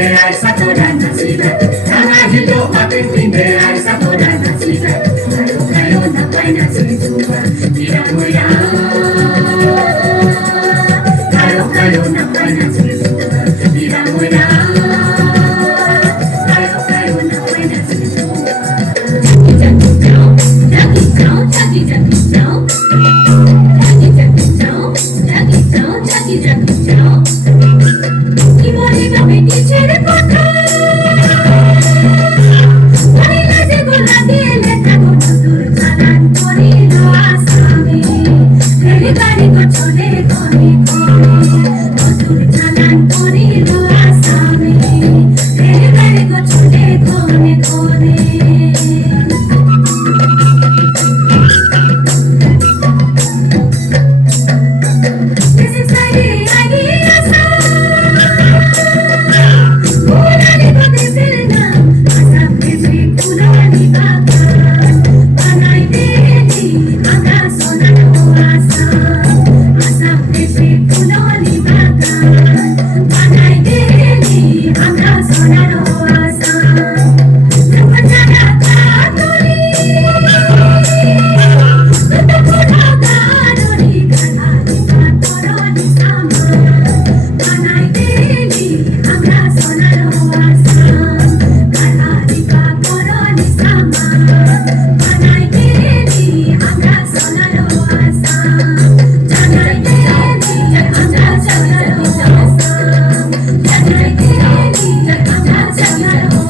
ai satora na sida Tanga hito mapipinde ai satora na sida Kayo kayo na pai na sisuwa Mira muya Kayo kayo na pai na sisuwa Mira muya Kayo kayo na pai na sisuwa Jackie down, Jackie down, Jackie Jackie down Jackie Jackie down, Jackie down, Jackie Jackie down Kimori na beti chere pota Vanilla je gola diele tago nadur jalan kori lo asame Reli gari ko chole kone kone nadur jalan kori lo asame Reli gari ko chole kone kone This is idea Purani bade silna asam kesi purani baka Banai deni anga sonano asam Asam kesi purani baka Banai deni anga sonano asam Napajana katoli Tuta pura ganori kalani katoroni sama Banai deni anga sonano asam Kalani katoroni sama Banai deni anga sonano asam Janai deni anga sonano asam Janai deni anga sonano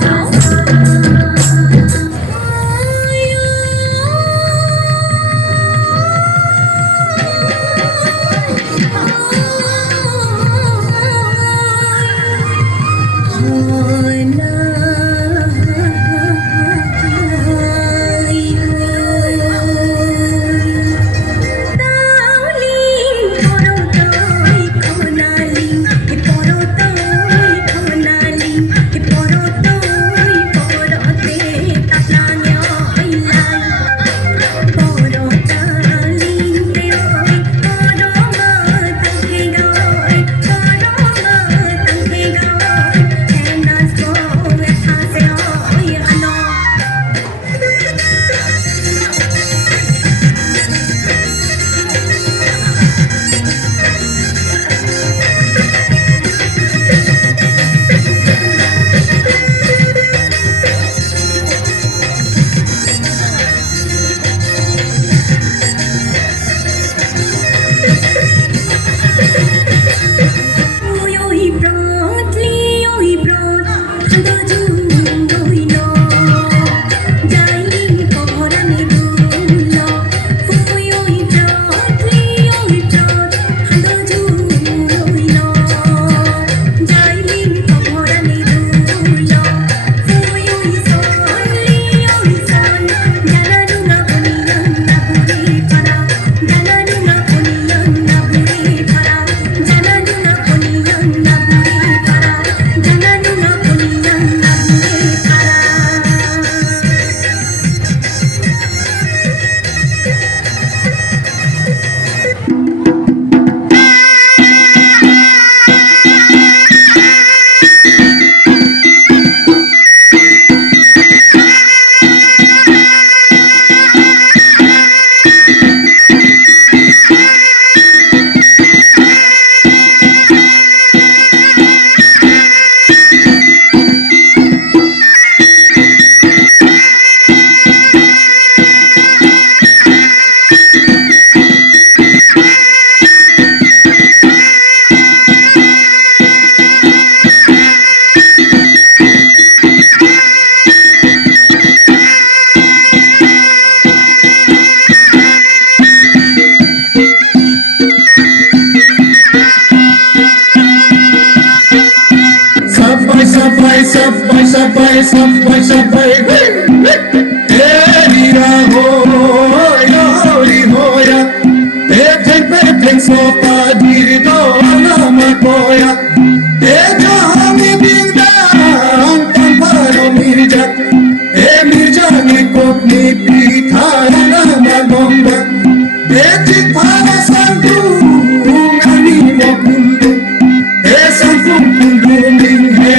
Sabay Hira hoy hoya Peteng sopa dirdo alama koya Jami bingdang tanparo mirja Mirja ni kopni pitha alama gomba Betik pala sanggung ani mokundu Sanggung kundung he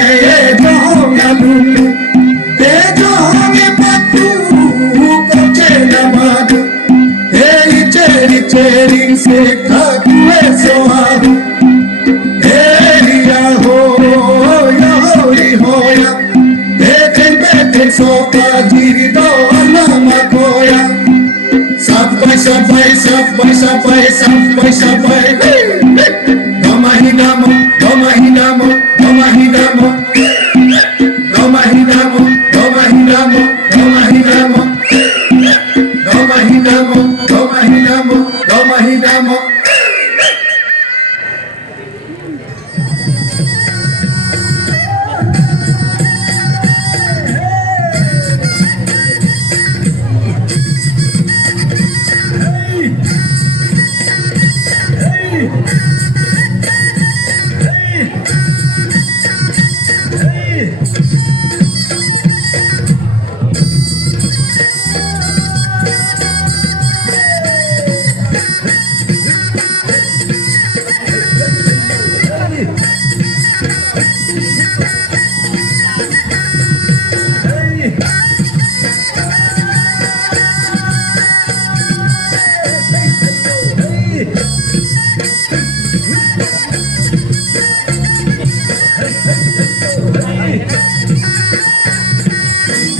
Sabay, sabay, sabay, sabay. Domahidamo, domahidamo, domahidamo. Domahidamo, domahidamo, domahidamo. Domahidamo, domahidamo, domahidamo.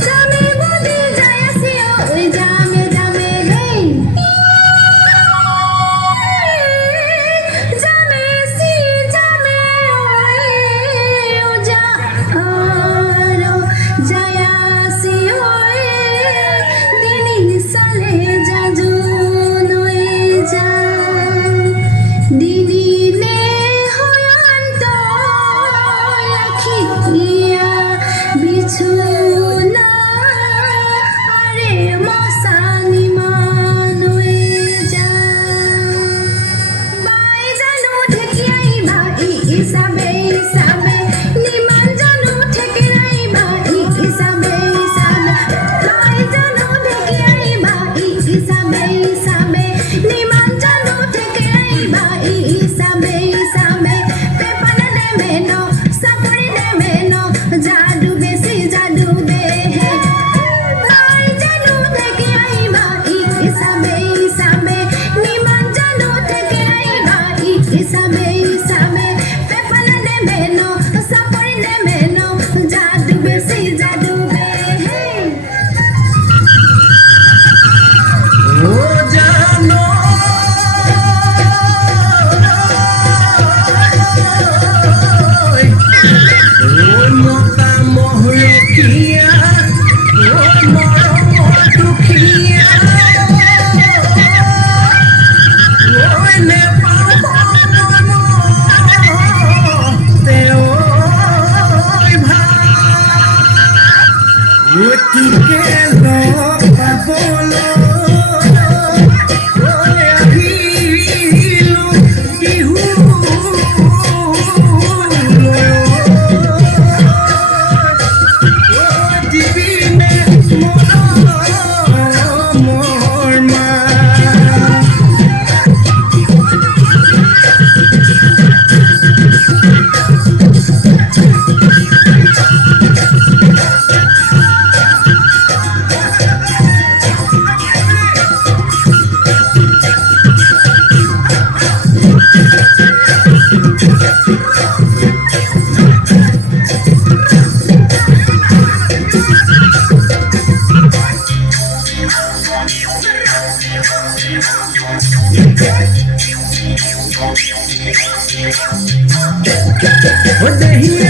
জামে বদে যায়াসিও ওই জামে জামে রে জামে C জামে ওই ও যা আরো যায়াসিও দিনি সালে জাজু নয়ে যা দিনি নে হয়ন্ত রাখিয়া বিছুনা আরে মশানি মানুয়ে যা বাই জানু ঠেকিয়াই ভাই ইসাবে ইসাবে নিমান জানু ঠেকিয়াই ভাই ইসাবে ইসাবে বাই জানু ঠেকিয়াই ভাই ইসাবে ইসাবে নিমান জানু ঠেকিয়াই ভাই ইসাবে ইসাবে পেপানা দে মেনো সাপড়ি দে মেনো জাদু বেশি জাদু বে হে বাই জানু ঠেকিয়াই ভাই ইসাবে ইসাবে নিমান জানু ঠেকিয়াই ভাই ইসাবে ইসাবে পেপানা দে মেনো সাপড়ি দে মেনো জাদু বেশি জাদু বে হে ও জানো ওই মতা মহলকিয়া ওই মরম দুখিয়া ওই নেপাল তে ওই ভাই ওটিকে পাবলো ওলে আহিলো বিহু দিবিনে মোৰ মা দেহি